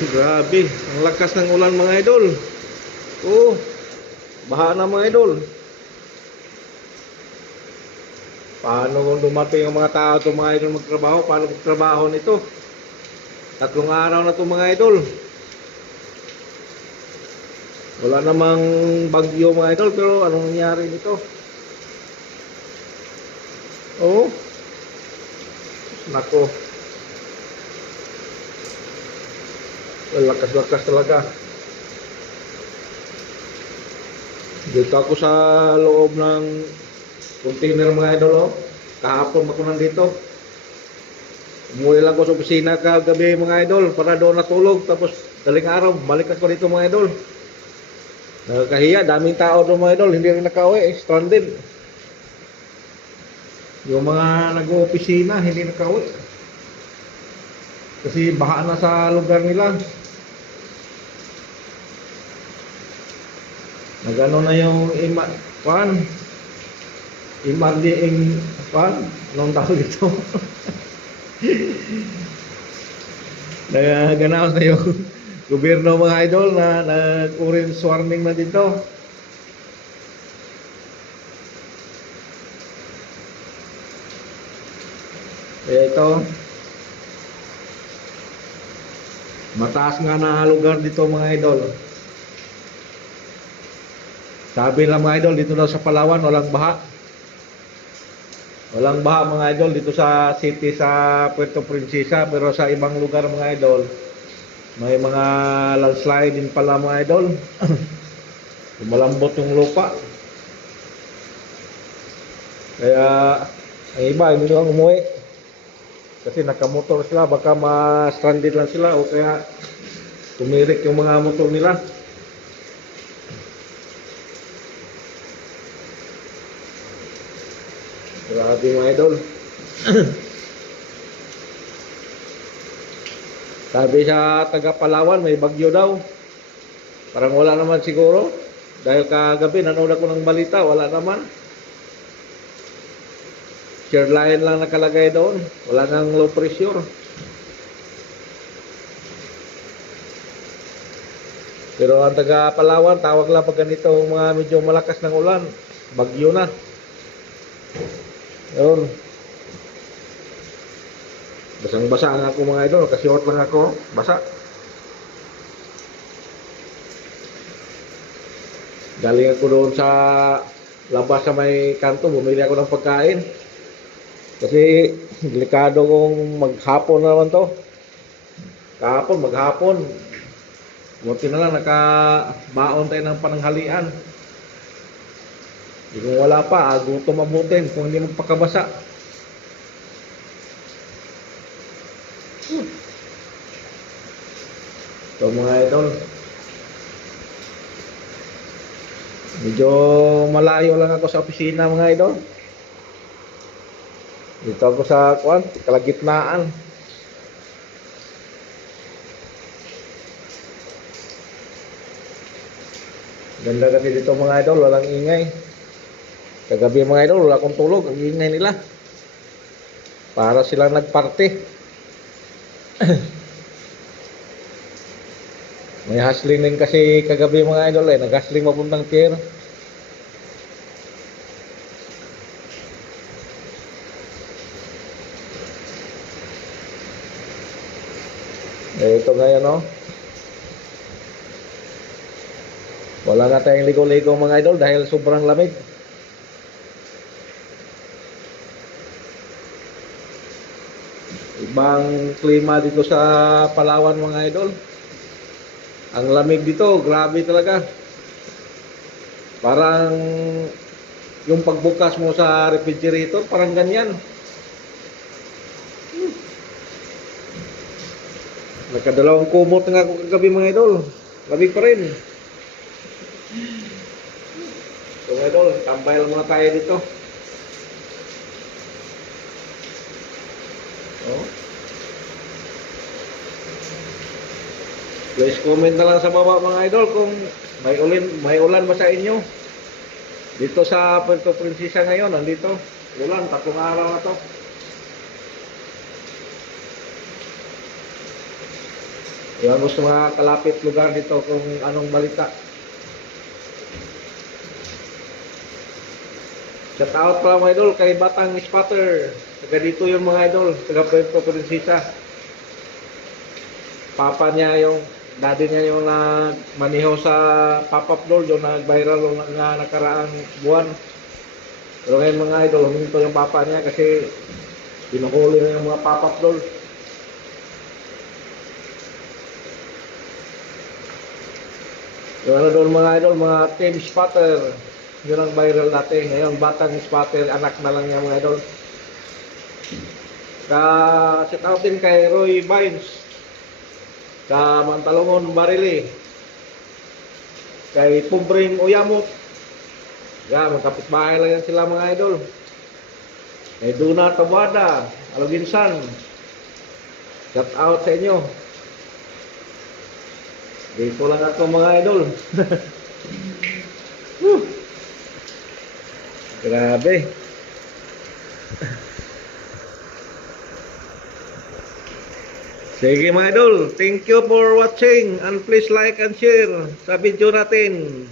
Grabe, ang lakas ng ulan mga idol. Oh, baha na mga idol. Paano kung dumating ang mga tao itong mga idol magtrabaho? Paano magtrabaho nito? 3 araw na ito mga idol. Wala namang bagyo mga idol, pero anong nangyari nito? Oh, nako. Lakas-lakas talaga. Dito ako sa loob ng container mga idol. Oh. Kahapon ako nandito. Umuwi lang ako sa opisina kagabi mga idol para doon natulog. Tapos daling araw, balik ako dito mga idol. Nakakahiya, daming tao doon mga idol. Hindi rin nakauwi, stranded. Yung mga nag-opisina, hindi nakauwi. Kasi baha na sa lugar nila. Nagano na yung emerging anong tawag ito? Naganaos na yung gobyerno mga idol na nag-orange warning na dito. Kaya ito, mataas nga na lugar dito mga idol. Sabi lang mga idol, dito daw sa Palawan, walang baha. Walang baha mga idol dito sa city sa Puerto Princesa. Pero sa ibang lugar mga idol, may mga landslide din pala mga idol. Malambot yung lupa. Kaya, ang iba, hindi lang umuwi. Kasi nakamotor sila, baka ma-stranded lang sila o kaya tumirik yung mga motor nila. Grabe mga idol. Sabi sa taga Palawan may bagyo daw. Parang wala naman siguro. Dahil kagabi nanood ako ng balita, wala naman. Share line lang nakalagay doon. Wala nang low pressure. Pero ang taga Palawan, tawag lang pag ganito mga medyo malakas ng ulan. Bagyo na. Yun. Basang-basa nga ako mga idol. Kasi-short lang ako. Basa. Galing ako doon sa labas sa may kanto. Bumili ako ng pagkain. Kasi delikado kong maghapon na naman to. Kahapon, maghapon. Buti na lang nakabaon tayo ng pananghalian. Kung wala pa, gutom mabutin kung hindi magpakabasa. Ito mga idol. Medyo malayo lang ako sa opisina mga idol. Dito ako sa kalagitnaan. Ganda kasi dito mga idol, walang ingay. Kagabi mga idol, wala akong tulog. Ang ingay nila. Para silang nagparty. May hustling din kasi kagabi mga idol eh. Nag-hustling mapuntang pier. Ito ngayon no. Wala na tayong ligo-ligo mga idol dahil sobrang lamig. Ibang klima dito sa Palawan mga idol. Ang lamig dito, grabe talaga. Parang yung pagbukas mo sa refrigerator, parang ganyan. Nagkadalawang kumot nga ako kagabi mga idol. Lamig pa rin. So mga idol, tambay lang muna tayo dito. Oh. Please comment na lang sa baba mga idol kung may ulan ba sa inyo. Dito sa Puerto Princesa ngayon, nandito. Ulan, 3 araw na to. Iwan mo sa mga kalapit lugar dito kung anong balita. Shout out pala mga idol kay Batang Spotter. Taga dito yung mga idol, taga Puerto Princesa. Papa niya yung, daddy niya yung nagmaniho sa pop-up door doon, nag-viral na nakaraang buwan. Pero ngayon mga idol, huminto yung papa niya kasi pinuhuli na yung mga pop-up door. Yung ano doon mga idol, mga team spotter. Yun ang viral dati. Ngayon, Batang Spotter, anak na lang niya mga idol. Shout out din kay Roy Vines. Ka Mantalongon Barili. Kay Pubring Uyamot. Yan, magkapit-bahay lang yan sila mga idol. Kay Duna Tabada, Aloginsan. Shout out sa inyo. Dito lang ako mga idol. Grabe. Sige mga idol, thank you for watching and please like and share sa video natin.